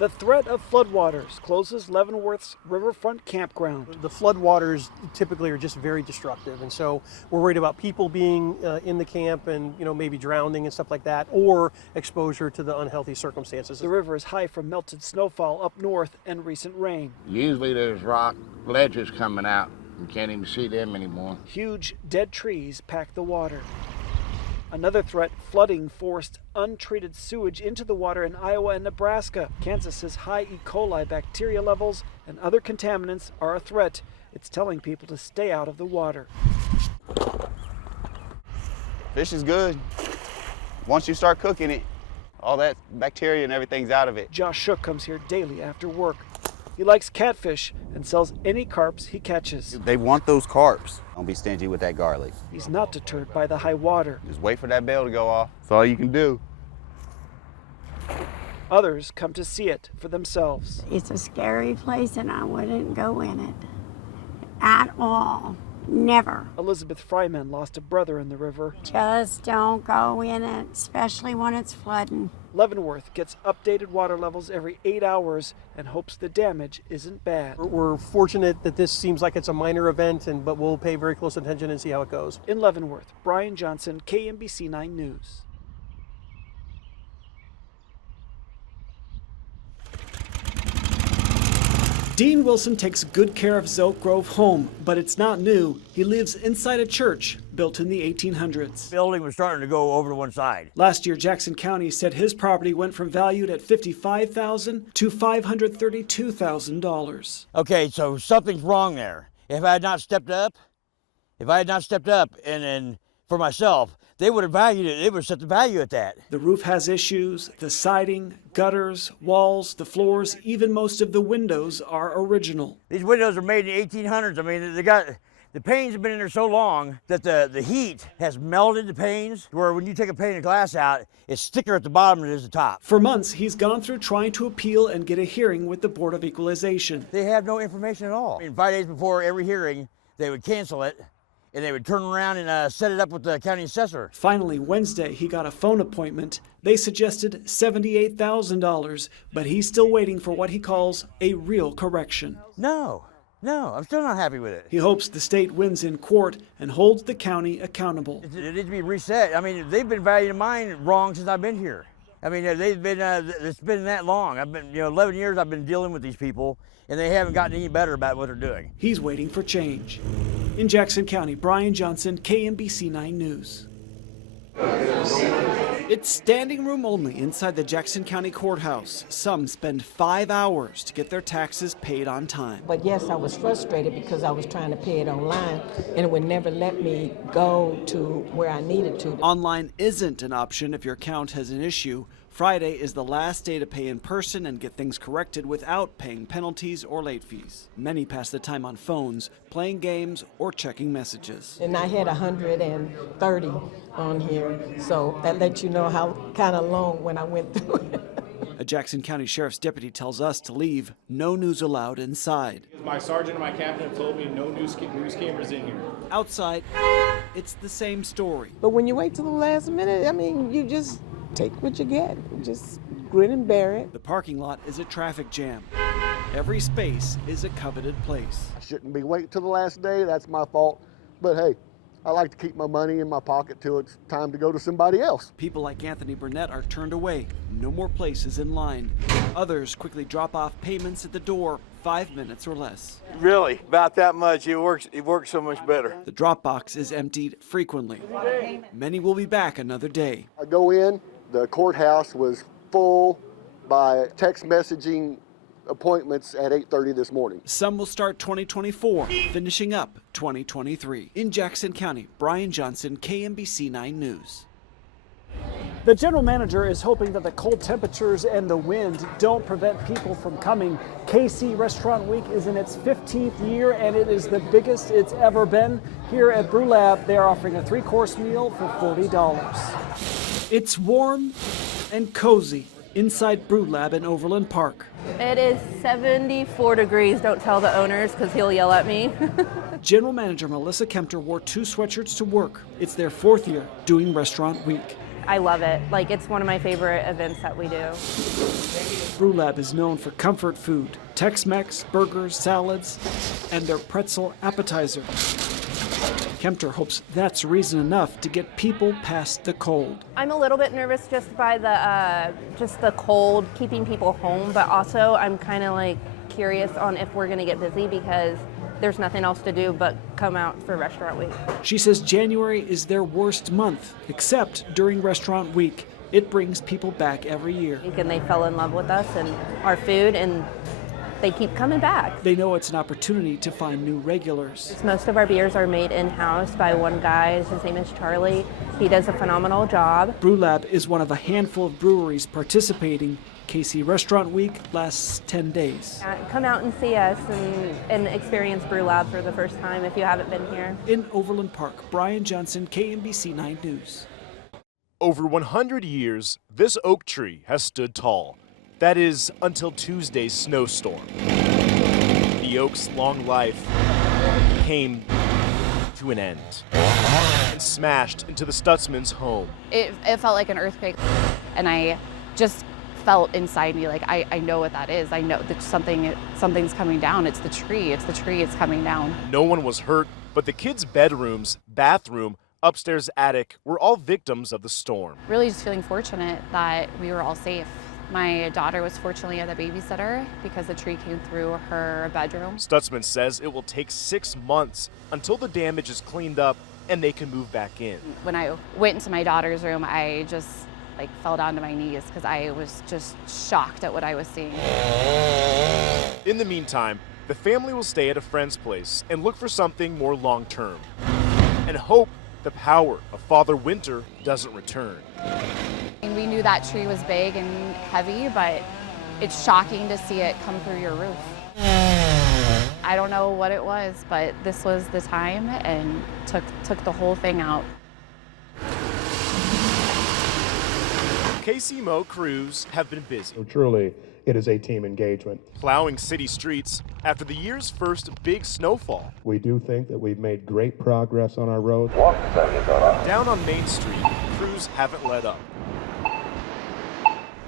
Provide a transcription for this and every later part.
The threat of floodwaters closes Leavenworth's riverfront campground. The floodwaters typically are just very destructive, and so we're worried about people being in the camp and maybe drowning and stuff like that, or exposure to the unhealthy circumstances. The river is high from melted snowfall up north and recent rain. Usually there's rock ledges coming out. You can't even see them anymore. Huge dead trees pack the water. Another threat, flooding forced untreated sewage into the water in Iowa and Nebraska. Kansas says high E. coli bacteria levels and other contaminants are a threat. It's telling people to stay out of the water. Fish is good. Once you start cooking it, all that bacteria and everything's out of it. Josh Shook comes here daily after work. He likes catfish and sells any carps he catches. They want those carps. Don't be stingy with that garlic. He's not deterred by the high water. Just wait for that bell to go off. That's all you can do. Others come to see it for themselves. It's a scary place and I wouldn't go in it at all. Never. Elizabeth Fryman lost a brother in the river. Just don't go in it, especially when it's flooding. Leavenworth gets updated water levels every 8 hours and hopes the damage isn't bad. We're fortunate that this seems like it's a minor event, but we'll pay very close attention and see how it goes. In Leavenworth, Brian Johnson, KMBC 9 News. Dean Wilson takes good care of his Oak Grove home, but it's not new. He lives inside a church built in the 1800s. The building was starting to go over to one side. Last year, Jackson County said his property went from valued at $55,000 to $532,000. Okay, so something's wrong there. If I had not stepped up and for myself, they would have valued it. They would have set the value at that. The roof has issues. The siding, gutters, walls, the floors, even most of the windows are original. These windows are made in the 1800s. I mean, the panes have been in there so long that the heat has melted the panes, where when you take a pane of glass out, it's thicker at the bottom than it is at the top. For months, he's gone through trying to appeal and get a hearing with the Board of Equalization. They have no information at all. I mean, 5 days before every hearing, they would cancel it, and they would turn around and set it up with the county assessor. Finally, Wednesday, he got a phone appointment. They suggested $78,000, but he's still waiting for what he calls a real correction. No, I'm still not happy with it. He hopes the state wins in court and holds the county accountable. It needs to be reset. I mean, they've been valuing mine wrong since I've been here. I mean, it's been that long. I've been, 11 years I've been dealing with these people, and they haven't gotten any better about what they're doing. He's waiting for change. In Jackson County, Brian Johnson, KMBC 9 News. It's standing room only inside the Jackson County Courthouse. Some spend 5 hours to get their taxes paid on time. But yes, I was frustrated because I was trying to pay it online and it would never let me go to where I needed to. Online isn't an option if your account has an issue. Friday is the last day to pay in person and get things corrected without paying penalties or late fees. Many pass the time on phones, playing games, or checking messages. And I had 130 on here, so that lets you know how kind of long when I went through it. A Jackson County Sheriff's deputy tells us to leave. No news allowed inside. My sergeant and my captain have told me no news cameras in here. Outside, it's the same story. But when you wait till the last minute, I mean, you just take what you get. Just grin and bear it. The parking lot is a traffic jam. Every space is a coveted place. I shouldn't be waiting till the last day. That's my fault. But hey, I like to keep my money in my pocket till it's time to go to somebody else. People like Anthony Burnett are turned away. No more places in line. Others quickly drop off payments at the door, 5 minutes or less. Really, about that much. It works so much better. The drop box is emptied frequently. Many will be back another day. I go in, the courthouse was full by text messaging appointments at 8:30 this morning. Some will start 2024, finishing up 2023. In Jackson County, Brian Johnson, KMBC 9 News. The general manager is hoping that the cold temperatures and the wind don't prevent people from coming. KC Restaurant Week is in its 15th year and it is the biggest it's ever been. Here at Brew Lab, they are offering a 3-course meal for $40. It's warm and cozy inside Brew Lab in Overland Park. It is 74 degrees. Don't tell the owners because he'll yell at me. General Manager Melissa Kempter wore 2 sweatshirts to work. It's their 4th year doing Restaurant Week. I love it. Like, it's one of my favorite events that we do. Brew Lab is known for comfort food, Tex-Mex, burgers, salads, and their pretzel appetizer. Kempter hopes that's reason enough to get people past the cold. I'm a little bit nervous just by the cold, keeping people home, but also I'm kind of like curious on if we're gonna get busy because there's nothing else to do but come out for restaurant week. She says January is their worst month, except during restaurant week. It brings people back every year. And they fell in love with us and our food, and they keep coming back. They know it's an opportunity to find new regulars. Most of our beers are made in-house by one guy. His name is Charlie. He does a phenomenal job. Brew Lab is one of a handful of breweries participating. KC Restaurant Week lasts 10 days. Come out and see us and experience Brew Lab for the first time if you haven't been here. In Overland Park, Brian Johnson, Kmbc 9 News. Over 100 years, this oak tree has stood tall. That is, until Tuesday's snowstorm. The oak's long life came to an end and smashed into the Stutzman's home. It felt like an earthquake, and I just felt inside me like, I know what that is. I know that something's coming down. It's the tree, it's coming down. No one was hurt, but the kids' bedrooms, bathroom, upstairs attic were all victims of the storm. Really just feeling fortunate that we were all safe. My daughter was fortunately at a babysitter because the tree came through her bedroom. Stutzman says it will take 6 months until the damage is cleaned up and they can move back in. When I went into my daughter's room, I just fell down to my knees because I was just shocked at what I was seeing. In the meantime, the family will stay at a friend's place and look for something more long-term and hope the power of Father Winter doesn't return. And we knew that tree was big and heavy, but it's shocking to see it come through your roof. I don't know what it was, but this was the time and took the whole thing out. KCMO crews have been busy. Truly, it is a team engagement. Plowing city streets after the year's first big snowfall. We do think that we've made great progress on our road. Down on Main Street, crews haven't let up.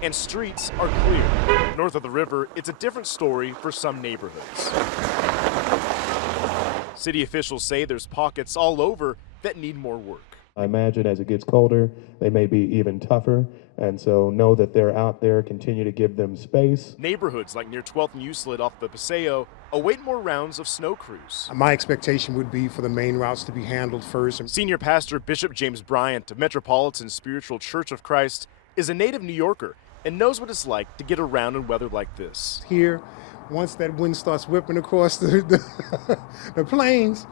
And streets are clear. North of the river, it's a different story for some neighborhoods. City officials say there's pockets all over that need more work. I imagine as it gets colder, they may be even tougher, and so know that they're out there, continue to give them space. Neighborhoods like near 12th and Euclid off the Paseo await more rounds of snow crews. My expectation would be for the main routes to be handled first. Senior Pastor Bishop James Bryant of Metropolitan Spiritual Church of Christ is a native New Yorker and knows what it's like to get around in weather like this. Here, once that wind starts whipping across the plains,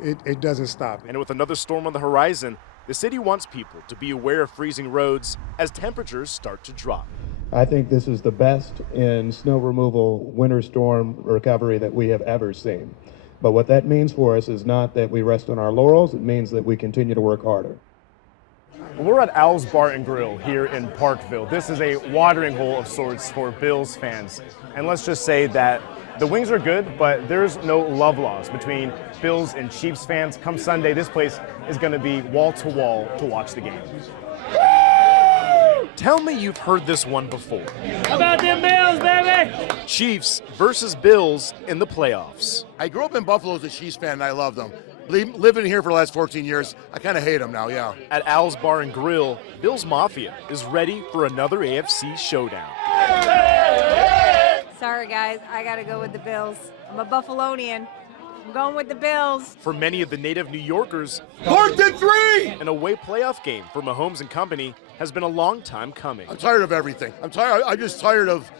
it doesn't stop. And with another storm on the horizon, the city wants people to be aware of freezing roads as temperatures start to drop. I think this is the best in snow removal winter storm recovery that we have ever seen. But what that means for us is not that we rest on our laurels, it means that we continue to work harder. We're at Al's Bar and Grill here in Parkville. This is a watering hole of sorts for Bills fans. And let's just say that the wings are good, but there's no love lost between Bills and Chiefs fans. Come Sunday, this place is going to be wall-to-wall to watch the game. Tell me you've heard this one before. How about them Bills, baby? Chiefs versus Bills in the playoffs. I grew up in Buffalo as a Chiefs fan, and I love them. Living here for the last 14 years, I kind of hate them now, yeah. At Al's Bar and Grill, Bills Mafia is ready for another AFC showdown. Sorry, guys, I got to go with the Bills. I'm a Buffalonian. I'm going with the Bills. For many of the native New Yorkers, 4th and 3! An away playoff game for Mahomes and company has been a long time coming. I'm tired of everything. I'm just tired of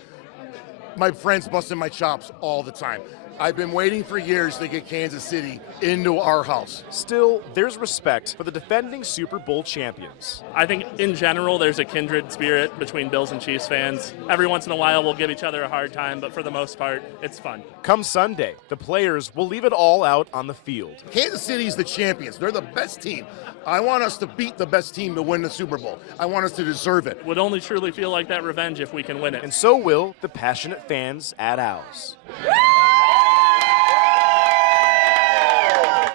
my friends busting my chops all the time. I've been waiting for years to get Kansas City into our house. Still, there's respect for the defending Super Bowl champions. I think in general there's a kindred spirit between Bills and Chiefs fans. Every once in a while we'll give each other a hard time, but for the most part, it's fun. Come Sunday, the players will leave it all out on the field. Kansas City's the champions. They're the best team. I want us to beat the best team to win the Super Bowl. I want us to deserve it. Would only truly feel like that revenge if we can win it. And so will the passionate fans at Owls. Woo!